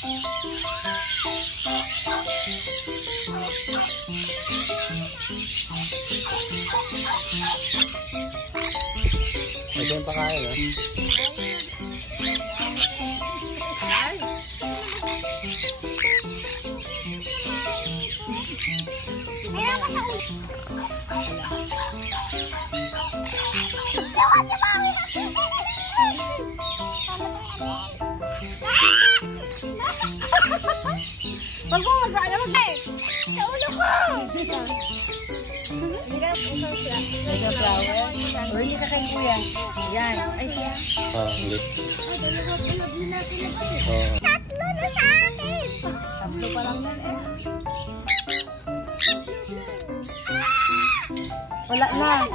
Ito yung pakain, ha? Wag mo mag-ano mag-eh! Sa ulo ko! Hindi ka flower? Or hindi ka kay kuya? Yan. Ay siya. Hindi. Tatlo na sa akin! Tatlo pa lang yan eh. Wala na.